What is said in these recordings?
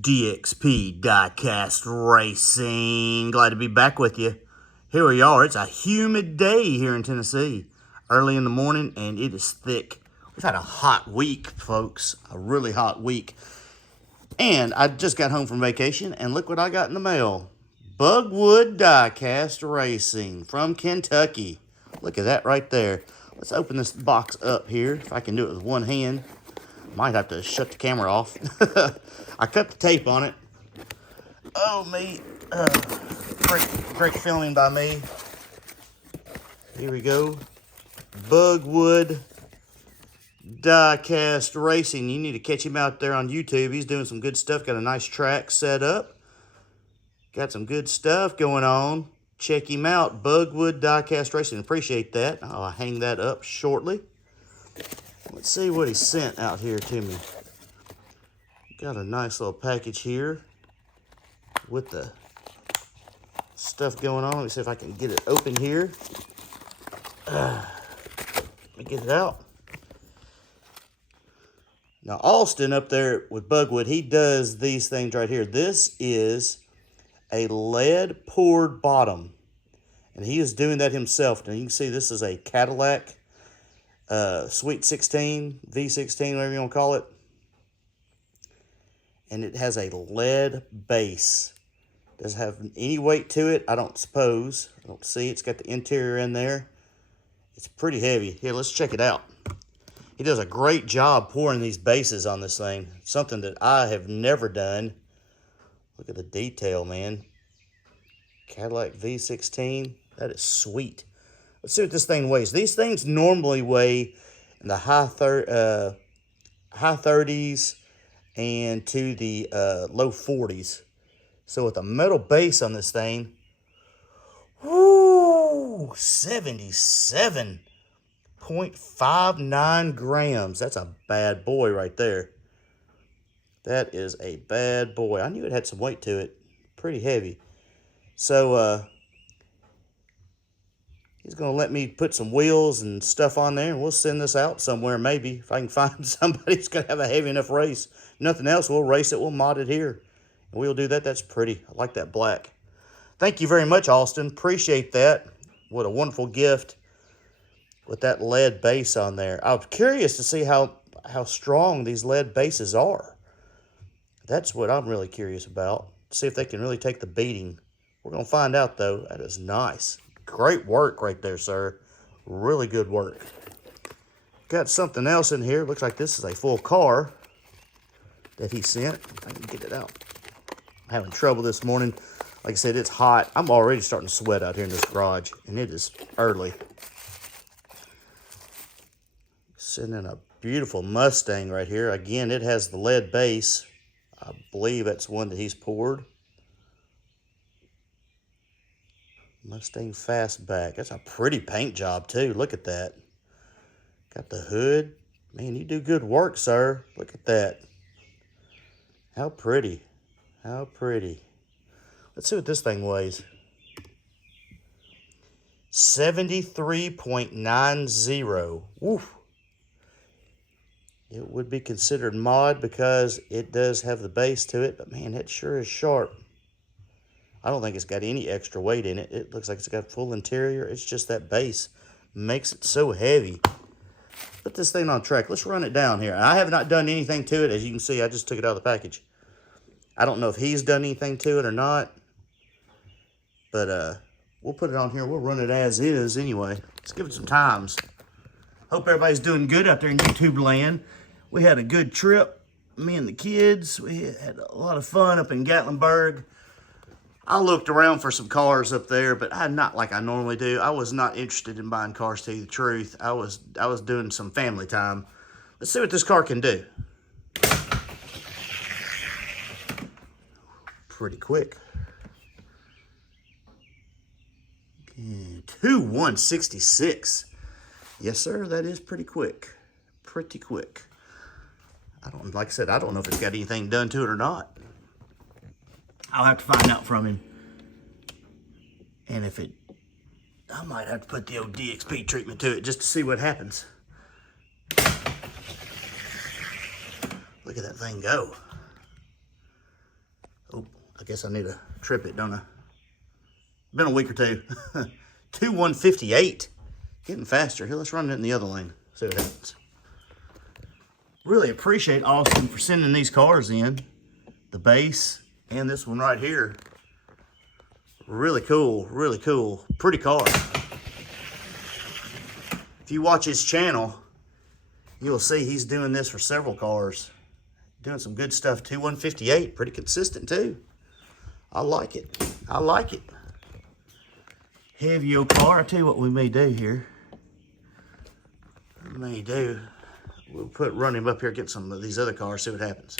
DXP Diecast Racing. Glad to be back with you. Here we are. It's a humid day here in Tennessee. Early in the morning, and it is thick. We've had a hot week, folks. A really hot week. And I just got home from vacation, and look what I got in the mail. Bugwood Diecast Racing from Kentucky. Look at that right there. Let's open this box up here, if I can do it with one hand. Might have to shut the camera off. I cut the tape on it. Oh, me. Great filming by me. Here we go. Bugwood Diecast Racing. You need to catch him out there on YouTube. He's doing some good stuff. Got a nice track set up. Got some good stuff going on. Check him out. Bugwood Diecast Racing. Appreciate that. I'll hang that up shortly. Let's see what he sent out here to me. Got a nice little package here with the stuff going on. Let me see if I can get it open here. Let me get it out. Now, Austin up there with Bugwood, he does these things right here. This is a lead poured bottom, and he is doing that himself. Now, you can see this is a Cadillac Sweet 16, V16, whatever you want to call it. And it has a lead base. Doesn't have any weight to it, I don't suppose. I don't see. It's got the interior in there. It's pretty heavy. Here, let's check it out. He does a great job pouring these bases on this thing. Something that I have never done. Look at the detail, man. Cadillac V16. That is sweet. Let's see what this thing weighs. These things normally weigh in the high 30s and to the low 40s. So with a metal base on this thing, whoo, 77.59 grams. That's a bad boy right there. That is a bad boy. I knew it had some weight to it. Pretty heavy. So, he's going to let me put some wheels and stuff on there, and we'll send this out somewhere maybe. If I can find somebody who's going to have a heavy enough race. If nothing else, we'll race it. We'll mod it here. And we'll do that. That's pretty. I like that black. Thank you very much, Austin. Appreciate that. What a wonderful gift with that lead base on there. I'm curious to see how strong these lead bases are. That's what I'm really curious about. See if they can really take the beating. We're going to find out, though. That is nice. Great work right there, sir. Really good work. Got something else in here. Looks like this is a full car that he sent. If I can get it out. I'm having trouble this morning. Like I said, it's hot. I'm already starting to sweat out here in this garage, and it is early. Sitting in a beautiful Mustang right here. Again, it has the lead base. I believe that's one that he's poured. Mustang Fastback. That's a pretty paint job, too. Look at that. Got the hood. Man, you do good work, sir. Look at that. How pretty. How pretty. Let's see what this thing weighs. 73.90. Woof. It would be considered mod because it does have the base to it, but man, that sure is sharp. I don't think it's got any extra weight in it. It looks like it's got full interior. It's just that base makes it so heavy. Put this thing on track. Let's run it down here. I have not done anything to it. As you can see, I just took it out of the package. I don't know if he's done anything to it or not. But we'll put it on here. We'll run it as is anyway. Let's give it some times. Hope everybody's doing good out there in YouTube land. We had a good trip. Me and the kids. We had a lot of fun up in Gatlinburg. I looked around for some cars up there, but not like I normally do. I was not interested in buying cars, to tell you the truth. I was doing some family time. Let's see what this car can do. Pretty quick. 2,166. Yes, sir, that is pretty quick. Pretty quick. Like I said, I don't know if it's got anything done to it or not. I'll have to find out from him. And if it, I might have to put the old DXP treatment to it just to see what happens. Look at that thing go. Oh, I guess I need to trip it, don't I? Been a week or two. 158. Getting faster. Here, let's run it in the other lane. See what happens. Really appreciate Austin for sending these cars in. The base and this one right here. Really cool, really cool. Pretty car. If you watch his channel, you'll see he's doing this for several cars. Doing some good stuff. 158, pretty consistent too. I like it. I like it. Heavy old car. I tell you what we may do here. We'll run him up here, get some of these other cars, see what happens.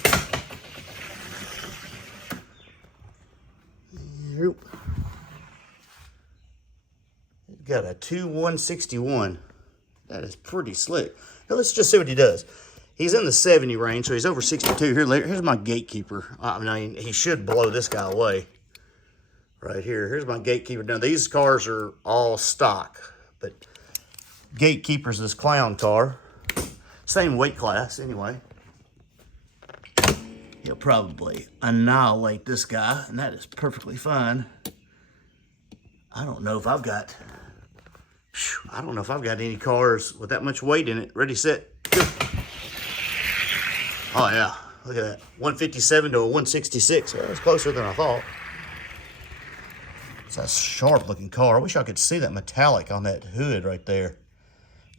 Yep. Got a 161. That is pretty slick. Now let's just see what he does. He's in the 70 range, so he's over 62. Here's my gatekeeper. I mean, he should blow this guy away. Right here. Here's my gatekeeper. Now, these cars are all stock, but gatekeeper's this clown car. Same weight class, anyway. He'll probably annihilate this guy, and that is perfectly fine. I don't know if I've got any cars with that much weight in it. Ready, set, go. Oh, yeah. Look at that. 157 to a 166. Well, that's closer than I thought. It's a sharp-looking car. I wish I could see that metallic on that hood right there.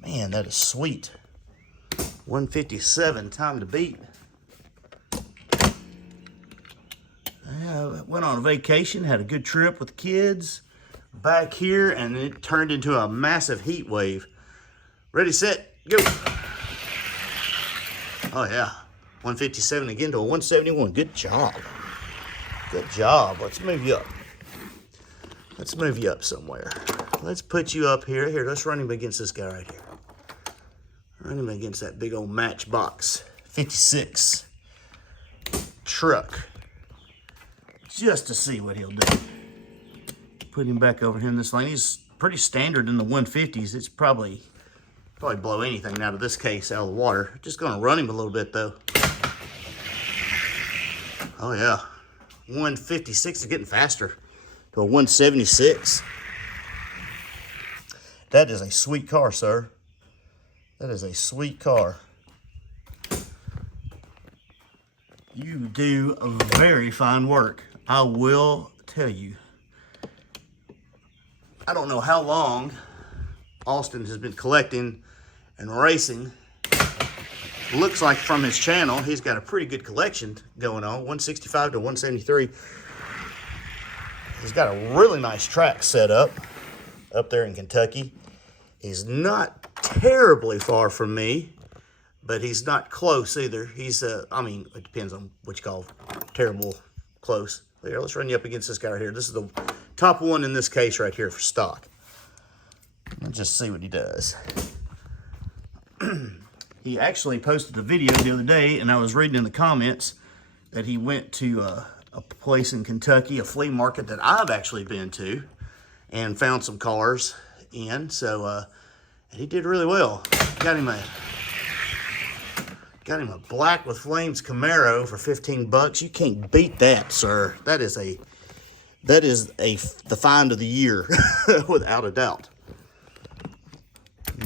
Man, that is sweet. 157, time to beat. I went on a vacation, had a good trip with the kids. Back here, and it turned into a massive heat wave. Ready, set, go. Oh, yeah. 157 again to a 171. Good job. Good job. Let's move you up. Let's move you up somewhere. Let's put you up here. Here, let's run him against this guy right here. Run him against that big old Matchbox 56 truck. Just to see what he'll do. Put him back over here in this lane. He's pretty standard in the 150s. It's probably blow anything out of this case out of the water. Just gonna run him a little bit though. Oh yeah. 156 is getting faster to a 176. That is a sweet car, sir. That is a sweet car. You do very fine work. I will tell you. I don't know how long Austin has been collecting and racing. Looks like from his channel, he's got a pretty good collection going on. 165 to 173. He's got a really nice track set up there in Kentucky. He's not terribly far from me, but he's not close either. He's, I mean, it depends on what you call terrible close. Here, let's run you up against this guy right here. This is the top one in this case right here for stock. Let's just see what he does. He actually posted a video the other day, and I was reading in the comments that he went to a place in Kentucky, a flea market that I've actually been to, and found some cars in. So he did really well. Got him a black with flames Camaro for 15 bucks. You can't beat that, sir. That is the find of the year, without a doubt.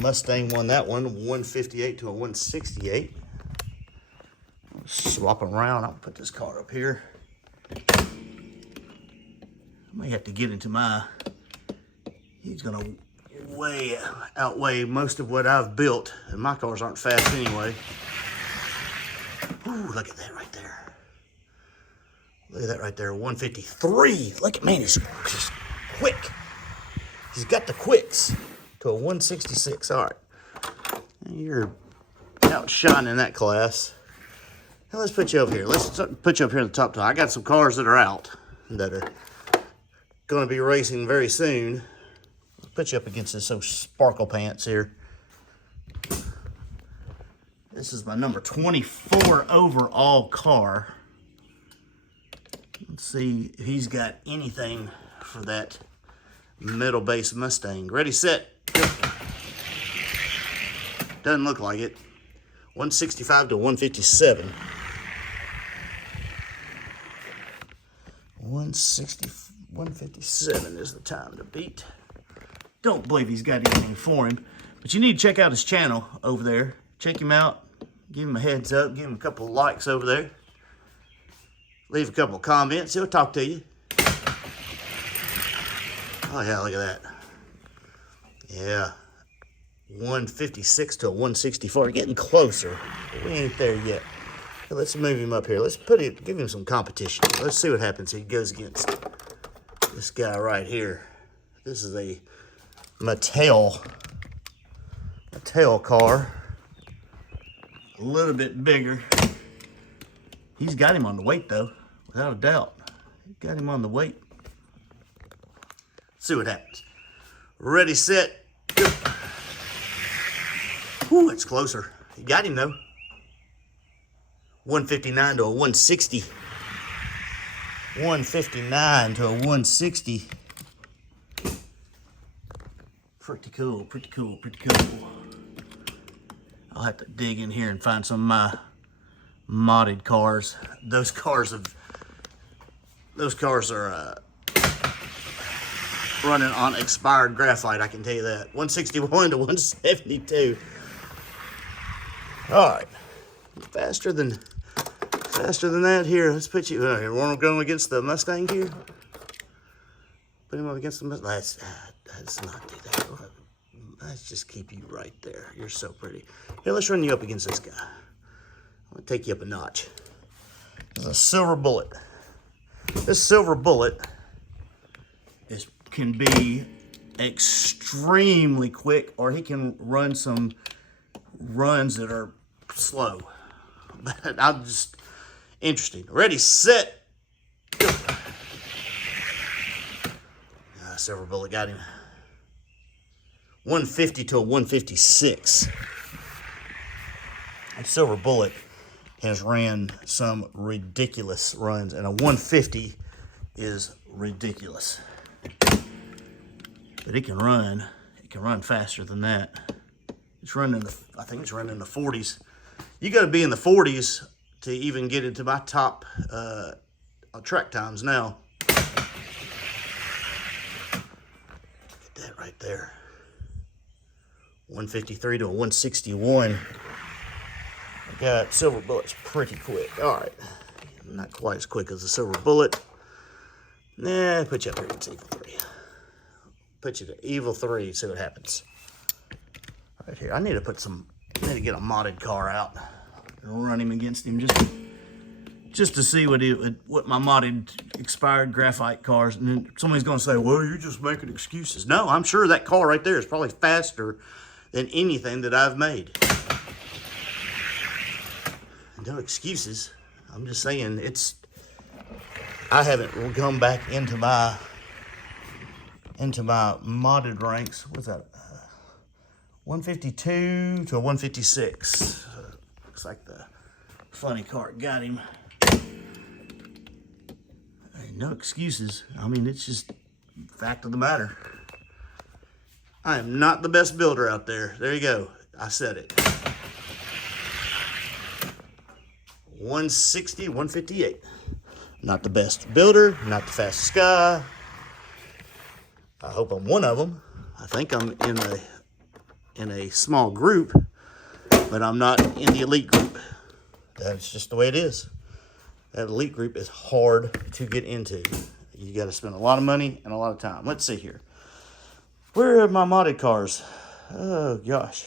Mustang won that one, 158 to a 168. Swap them around. I'll put this car up here. I may have to get into he's gonna outweigh most of what I've built, and my cars aren't fast anyway. Ooh, look at that right there. Look at that right there, 153. Look at, man, he's just quick. He's got the quicks to a 166. All right. You're outshining that class. Now let's put you over here. Let's put you up here in the top. I got some cars that are out that are going to be racing very soon. Let's put you up against this old sparkle pants here. This is my number 24 overall car. Let's see if he's got anything for that metal base Mustang. Ready, set, go. Doesn't look like it. 165 to 157. 160, 157 is the time to beat. Don't believe he's got anything for him, but you need to check out his channel over there. Check him out. Give him a heads up. Give him a couple of likes over there. Leave a couple of comments. He'll talk to you. Oh, yeah, look at that. Yeah. 156 to a 164. Getting closer. But we ain't there yet. Let's move him up here. Let's give him some competition. Let's see what happens. He goes against this guy right here. This is a Mattel car. A little bit bigger. He's got him on the weight though, without a doubt. He's got him on the weight. Let's see what happens. Ready, set, go. Whew, it's closer. He got him though. 159 to a 160. 159 to a 160. Pretty cool, pretty cool, pretty cool. I'll have to dig in here and find some of my modded cars. Those cars are running on expired graphite, I can tell you that. 161 to 172. All right, faster than that here. Let's put you here. Want to go against the Mustang here? Put him up against the Mustang. Let's not do that. Let's just keep you right there. You're so pretty. Here, let's run you up against this guy. I'm gonna take you up a notch. There's a silver bullet. This silver bullet can be extremely quick, or he can run some runs that are slow. But I'm just interesting. Ready, set, go. Silver bullet got him. 150 to a 156. And Silver Bullet has ran some ridiculous runs, and a 150 is ridiculous. But it can run faster than that. It's running I think it's running in the 40s. You got to be in the 40s to even get into my top track times now. Look at that right there. 153 to a 161. I got Silver Bullet's pretty quick. All right. Not quite as quick as the Silver Bullet. Nah, put you up here against Evil 3. Put you to Evil 3, see what happens. Right here. I need to get a modded car out and run him against him just to see what my modded expired graphite cars, and then somebody's gonna say, well, you're just making excuses. No, I'm sure that car right there is probably faster than anything that I've made. No excuses. I'm just saying I haven't come back into my modded ranks. What's that? 152 to a 156. Looks like the funny car got him. No excuses. I mean, it's just fact of the matter. I am not the best builder out there. There you go. I said it. 160, 158. Not the best builder, not the fastest guy. I hope I'm one of them. I think I'm in a small group, but I'm not in the elite group. That's just the way it is. That elite group is hard to get into. You got to spend a lot of money and a lot of time. Let's see here. Where are my modded cars? Oh, gosh.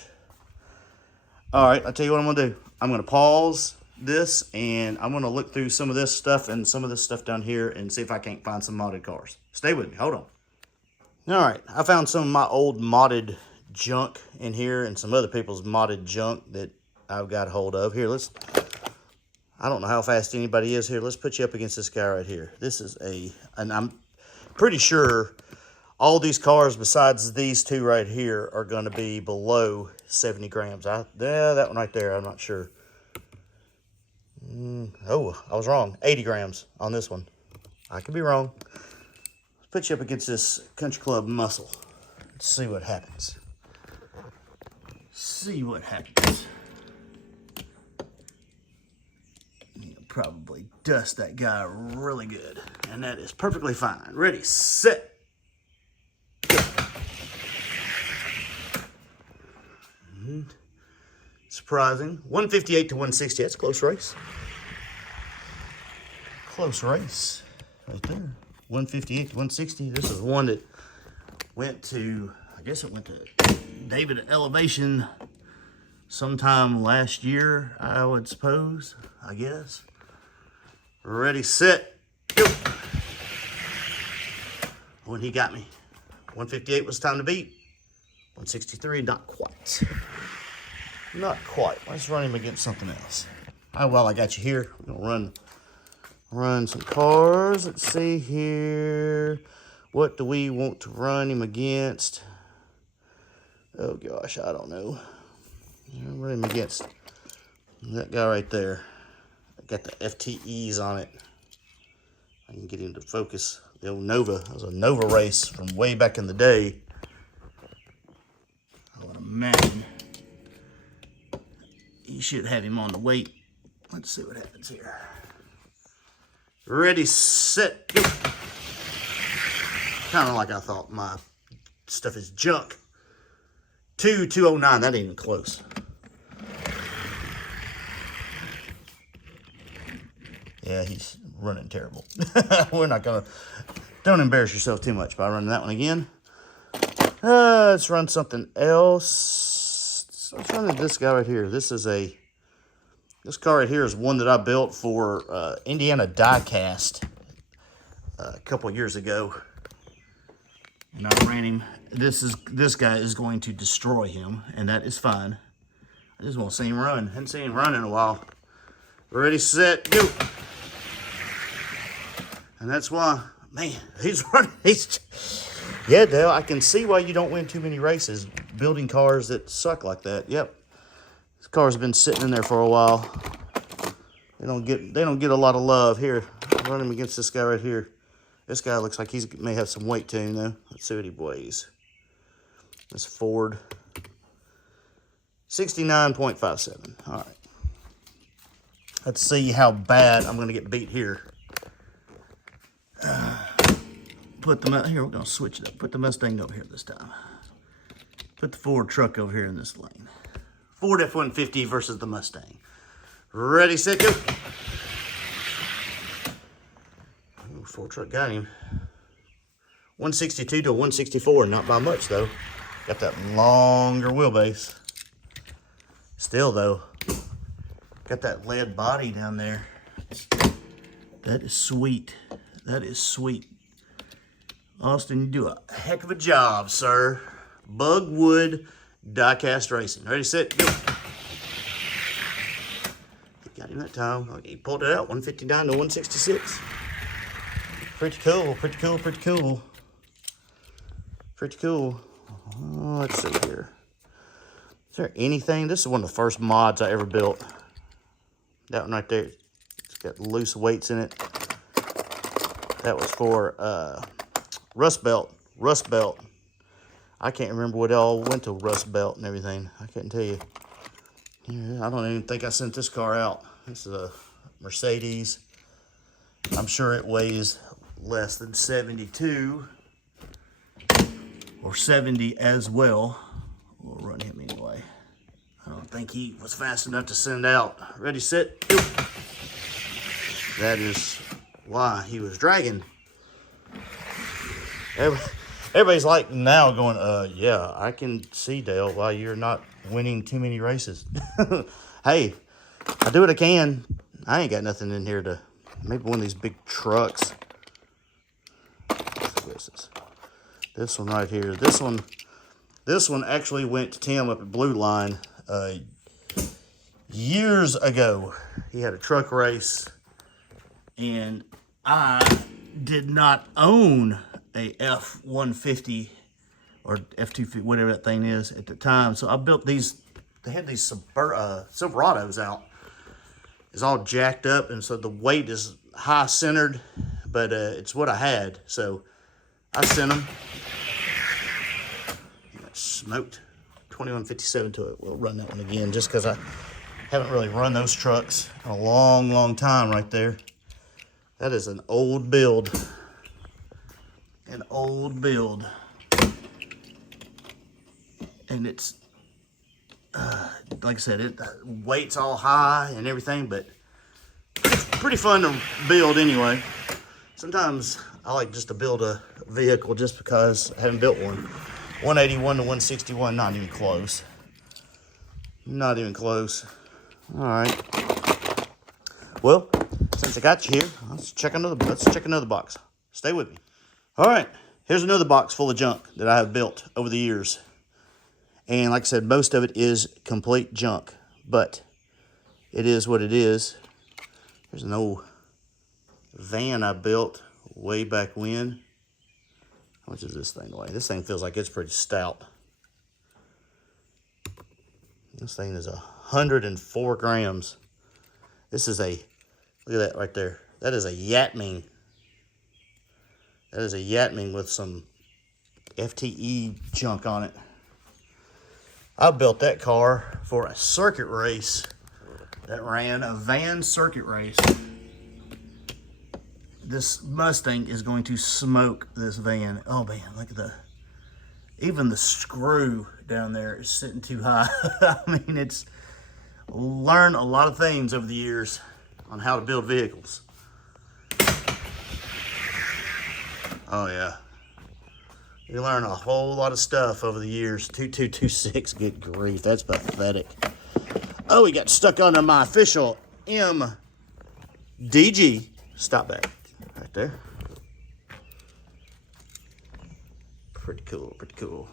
All right, I'll tell you what I'm going to do. I'm going to pause this, and I'm going to look through some of this stuff and some of this stuff down here and see if I can't find some modded cars. Stay with me. Hold on. All right, I found some of my old modded junk in here and some other people's modded junk that I've got hold of. Here, I don't know how fast anybody is here. Let's put you up against this guy right here. This is and I'm pretty sure all these cars besides these two right here are going to be below 70 grams. Yeah, that one right there, I'm not sure. Oh, I was wrong. 80 grams on this one. I could be wrong. Let's put you up against this Country Club Muscle. Let's see what happens. See what happens. Probably dust that guy really good. And And that is perfectly fine. Ready, set. Surprising. 158 to 160. That's a close race. Close race right there. 158 to 160. This is one that went to, I guess it went to David Elevation sometime last year, I would suppose, I guess. Ready, set, go. When he got me. 158 was time to beat. 163, not quite. Not quite. Let's run him against something else. Oh, well, I got you here. We're gonna run some cars. Let's see here. What do we want to run him against? Oh gosh, I don't know. Run him against that guy right there. I got the FTEs on it. I can get him to focus. The old Nova. That was a Nova race from way back in the day. I would imagine you should have him on the weight. Let's see what happens here. Ready, set, go. Kind of like I thought. My stuff is junk. 209. That ain't even close. Yeah, he's running terrible. We're not gonna. Don't embarrass yourself too much by running that one again. Let's run something else. Let's run this guy right here. This car right here is one that I built for Indiana Diecast a couple years ago. And I ran him. This guy is going to destroy him, and that is fine. I just want to see him run. Haven't seen him run in a while. Ready, set, go. And that's why, man, he's running. Yeah, Dale, I can see why you don't win too many races building cars that suck like that. Yep. This car's been sitting in there for a while. They don't get a lot of love. Here, I'll run him against this guy right here. This guy looks like he may have some weight to him, though. Let's see what he weighs. This Ford. 69.57. All right. Let's see how bad I'm going to get beat here. Here, we're going to switch it up. Put the Mustang over here this time. Put the Ford truck over here in this lane. Ford F-150 versus the Mustang. Ready, set, go. Ford truck got him. 162 to 164, not by much though. Got that longer wheelbase. Still though, got that lead body down there. That is sweet. That is sweet. Austin, you do a heck of a job, sir. Bugwood Diecast Racing. Ready, set, go. Got him that time. He pulled it out, 159 to 166. Pretty cool, pretty cool, pretty cool. Pretty cool. Let's see here. Is there anything? This is one of the first mods I ever built. That one right there. It's got loose weights in it. That was for Rust Belt. Rust Belt. I can't remember what all went to Rust Belt and everything. I couldn't tell you. Yeah, I don't even think I sent this car out. This is a Mercedes. I'm sure it weighs less than 72 or 70 as well. We'll run him anyway. I don't think he was fast enough to send out. Ready, set, go. That is why he was dragging. Everybody's like now going, yeah, I can see, Dale, why you're not winning too many races. Hey, I do what I can. I ain't got nothing in here to, maybe one of these big trucks. What is this? This one right here. This one actually went to Tim up at Blue Line years ago. He had a truck race, and I did not own a F-150 or F-250, whatever that thing is at the time. So I built these. They had these Silverados out. It's all jacked up, and so the weight is high centered, but it's what I had. So I sent them. Got smoked. 2157 to it. We'll run that one again just because I haven't really run those trucks in a long, long time right there. That is an old build. An old build. And it's, like I said, weight's all high and everything, but it's pretty fun to build anyway. Sometimes I like just to build a vehicle just because I haven't built one. 181 to 161, not even close. Not even close. All right. Well, since I got you here, let's check another box. Stay with me. All right, here's another box full of junk that I have built over the years. And like I said, most of it is complete junk, but it is what it is. Here's an old van I built way back when. How much does this thing weigh? This thing feels like it's pretty stout. This thing is 104 grams. This is a, look at that right there. That is a Yatming. That is a Yatming with some FTE junk on it. I built that car for a circuit race that ran a van circuit race. This Mustang is going to smoke this van. Oh man, look at even the screw down there is sitting too high. I mean, it's learned a lot of things over the years on how to build vehicles. Oh yeah. You learn a whole lot of stuff over the years. 2226, good grief, that's pathetic. Oh, we got stuck under my official MDG stop back right there. Pretty cool, pretty cool.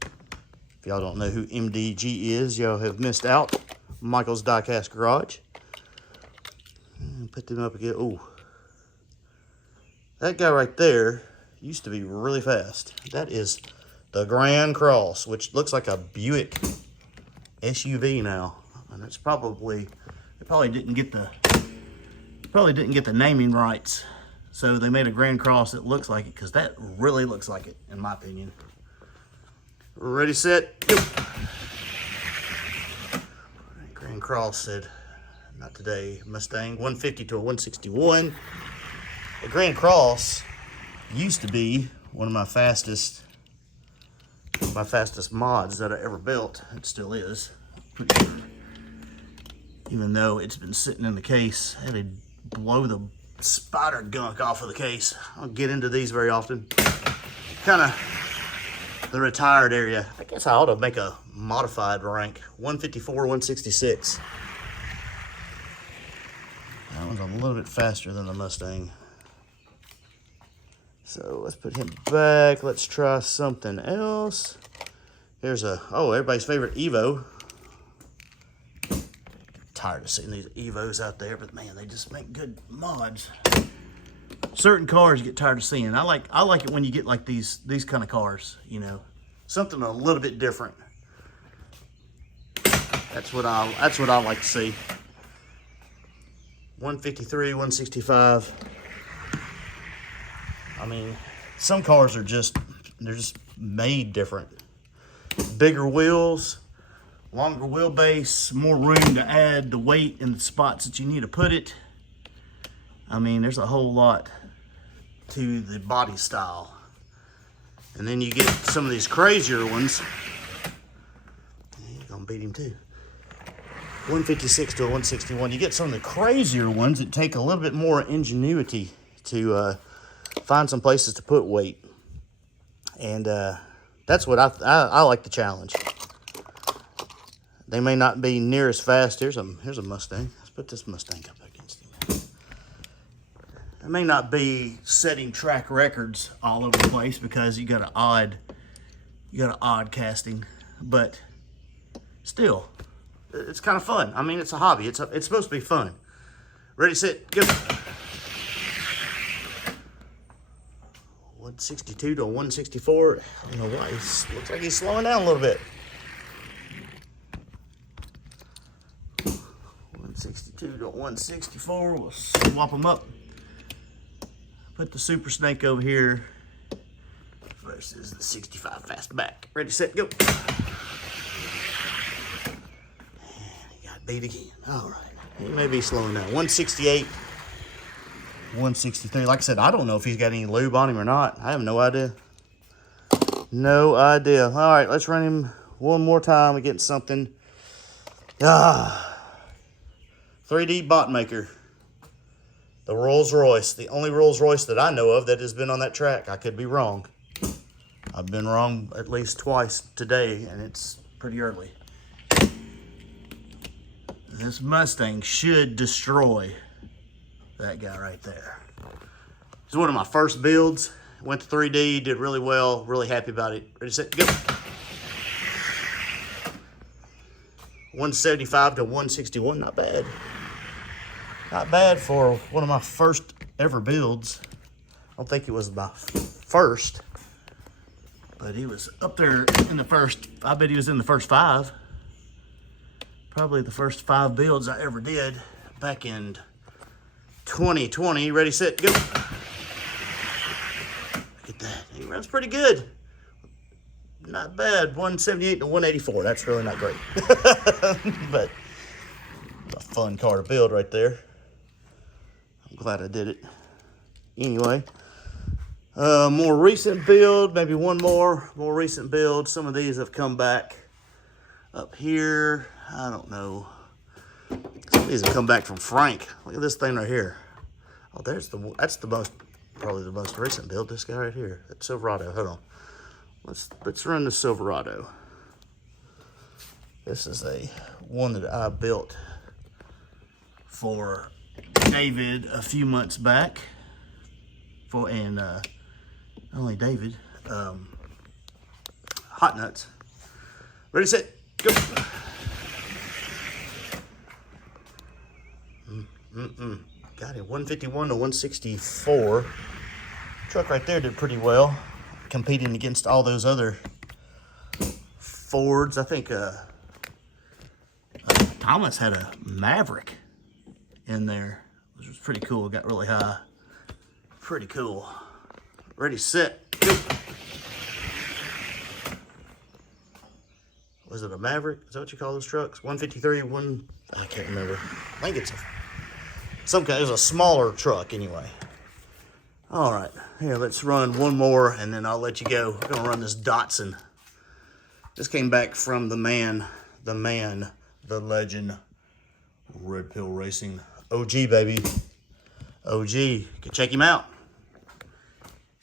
If y'all don't know who MDG is, y'all have missed out. Michael's Diecast Garage. Put them up again. Ooh. That guy right there used to be really fast. That is the Grand Cross, which looks like a Buick SUV now. And it's probably, they probably didn't get the naming rights. So they made a Grand Cross that looks like it, because that really looks like it, in my opinion. Ready, set, go. Grand Cross said, not today, Mustang. 150 to a 161. The Grand Cross used to be one of my fastest mods that I ever built. It still is. Pretty sure. Even though it's been sitting in the case, I had to blow the spider gunk off of the case. I don't get into these very often. Kind of the retired area. I guess I ought to make a modified rank. 154, 166. That one's a little bit faster than the Mustang. So let's put him back. Let's try something else. Here's everybody's favorite Evo. Tired of seeing these Evos out there, but man, they just make good mods. Certain cars you get tired of seeing. I like it when you get like these kind of cars, you know. Something a little bit different. That's what I like to see. 153, 165. I mean, some cars are they're just made different. Bigger wheels, longer wheelbase, more room to add the weight in the spots that you need to put it. I mean, there's a whole lot to the body style. And then you get some of these crazier ones. You're gonna beat him too. 156 to a 161. You get some of the crazier ones that take a little bit more ingenuity to find some places to put weight. And that's what I like the challenge. They may not be near as fast. Here's a Mustang. Let's put this Mustang up against him. They may not be setting track records all over the place because you got an odd casting, but still, it's kind of fun. I mean, it's a hobby. It's supposed to be fun. Ready, set, go. 162 to 164. I don't know why. Looks like he's slowing down a little bit. 162 to 164. We'll swap them up. Put the Super Snake over here versus the 65 Fastback. Ready, set, go. And he got beat again. All right. He may be slowing down. 168 163. Like I said, I don't know if he's got any lube on him or not. I have no idea. No idea. All right, let's run him one more time. We're getting something. 3D bot maker. The Rolls Royce. The only Rolls Royce that I know of that has been on that track. I could be wrong. I've been wrong at least twice today, and it's pretty early. This Mustang should destroy that guy right there. It's one of my first builds. Went to 3D, did really well. Really happy about it. Ready, set, go. 175 to 161, not bad. Not bad for one of my first ever builds. I don't think it was my first, but he was up there in the first. I bet he was in the first 5. Probably the first 5 builds I ever did back in 2020. Ready, set, go. Look at that. He runs pretty good. Not bad. 178 to 184. That's really not great. But it's a fun car to build right there. I'm glad I did it. Anyway, more recent build, maybe one more recent build. Some of these have come back up here. I don't know. Some of these have come back from Frank. Look at this thing right here. Oh, that's probably the most recent build. This guy right here, that Silverado. Hold on. Let's run the Silverado. This is a one that I built for David a few months back. Only David. Hot nuts. Ready, set, go. Got it. 151 to 164. Truck right there did pretty well, competing against all those other Fords. I think Thomas had a Maverick in there, which was pretty cool. Got really high. Pretty cool. Ready, set, go. Was it a Maverick? Is that what you call those trucks? 153, I can't remember. I think it's some kind. It was a smaller truck anyway. All right, here, let's run one more and then I'll let you go. We're gonna run this Datsun. This came back from the man, the legend, Red Pill Racing. OG, baby. OG, you can check him out.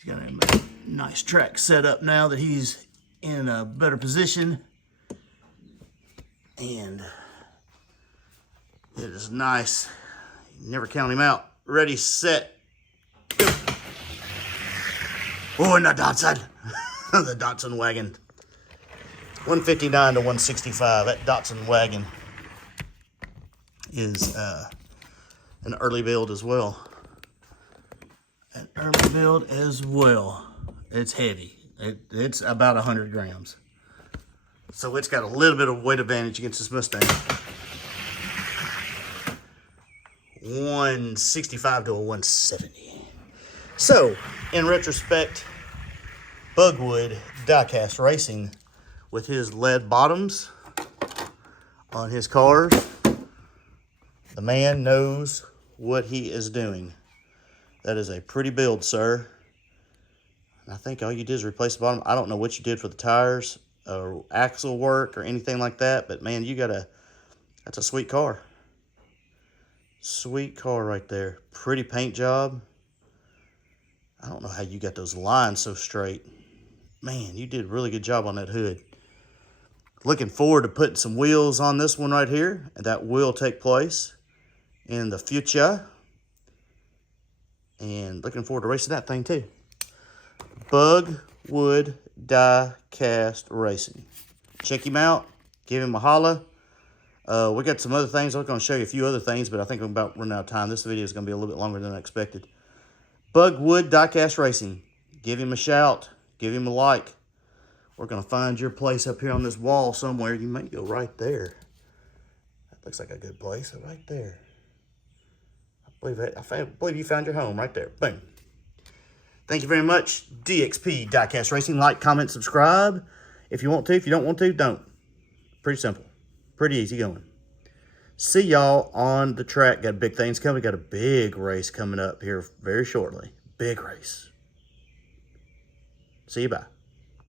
He's got a nice track set up now that he's in a better position. And it is nice. You never count him out. Ready, set, go. Oh, and the Datsun. The Datsun wagon. 159 to 165. That Datsun wagon is an early build as well. An early build as well. It's heavy. It's about 100 grams. So it's got a little bit of weight advantage against this Mustang. 165 to a 170. So, in retrospect, Bugwood Diecast Racing with his lead bottoms on his cars. The man knows what he is doing. That is a pretty build, sir. I think all you did is replace the bottom. I don't know what you did for the tires or axle work or anything like that, but man, that's a sweet car. Sweet car right there. Pretty paint job. I don't know how you got those lines so straight. Man, you did a really good job on that hood. Looking forward to putting some wheels on this one right here, and that will take place in the future. And looking forward to racing that thing too. Bugwood Diecast Racing. Check him out. Give him a holla. We got some other things. I'm going to show you a few other things, but I think I'm about running out of time. This video is going to be a little bit longer than I expected. Bugwood Diecast Racing. Give him a shout. Give him a like. We're going to find your place up here on this wall somewhere. You might go right there. That looks like a good place. Right there. I believe you found your home right there. Boom. Thank you very much. DXP Diecast Racing. Like, comment, subscribe. If you want to. If you don't want to, don't. Pretty simple. Pretty easy going. See y'all on the track. Got big things coming. Got a big race coming up here very shortly. Big race. See you, bye.